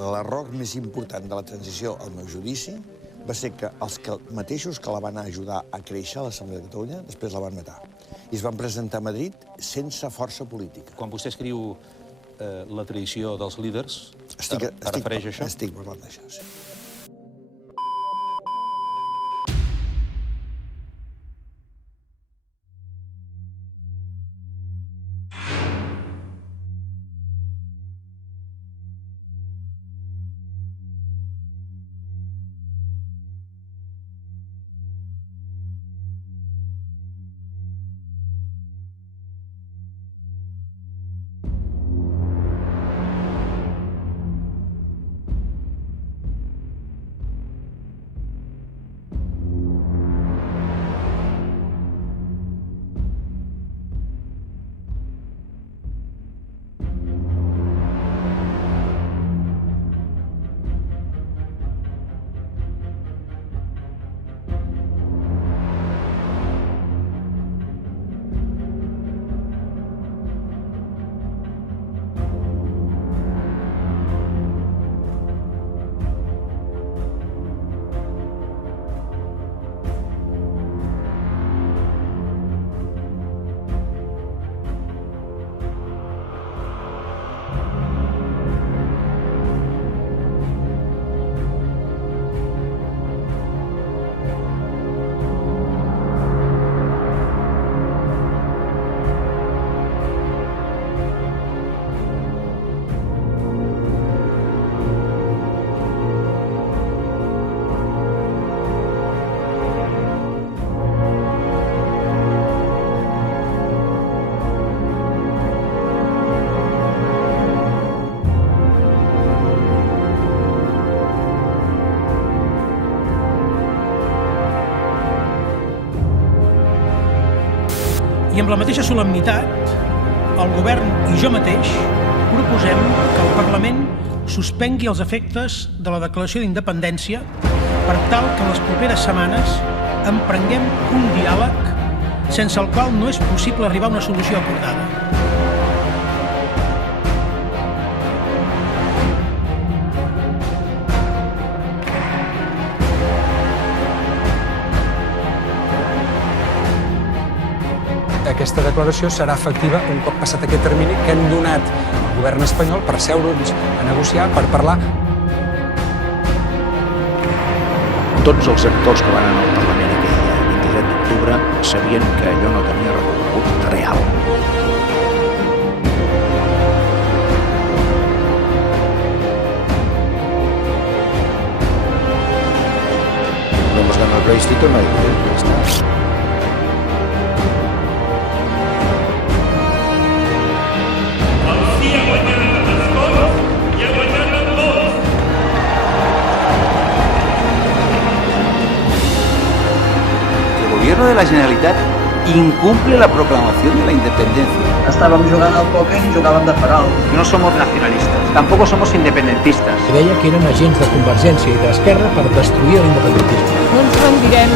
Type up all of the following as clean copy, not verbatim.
L'error més important de la transició, al meu judici, va ser que els mateixos que la van ajudar a créixer a l'Assemblea de Catalunya, després la van matar. I es van presentar a Madrid sense força política. Quan vostè escriu la traïció dels líders, es refereix a això? Estic parlant d'això, sí. I amb la mateixa solemnitat, el govern i jo mateix proposem que el Parlament suspengui els efectes de la declaració d'independència per tal que en les properes setmanes emprenguem un diàleg sense el qual no és possible arribar a una solució acordada. Aquesta declaració serà efectiva un cop passat aquest termini que hem donat al govern espanyol per asseure'ns a negociar, per parlar. Tots els actors que van anar al Parlament aquell 27 d'octubre sabien que allò no tenia recorregut real. No hemos ganado el plebiscito, no hay que El gobierno de la Generalitat incumple la proclamación de la independencia. Estàvem jugant al pòquer i jugàvem de faral. No somos nacionalistas, tampoco somos independentistas. Deia que eren agents de Convergència i d'Esquerra per destruir l'independentisme. No ens rendirem,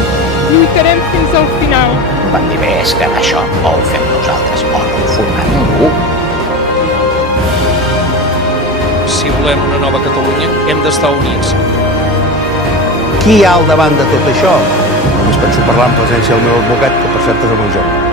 lluitarem fins al final. Van dir, bé, és que això o ho fem nosaltres o no ho forma ningú. Si volem una nova Catalunya, hem d'estar units. Qui hi ha al davant de tot això? Només penso parlar en presència del meu advocat, que per cert és el meu germà.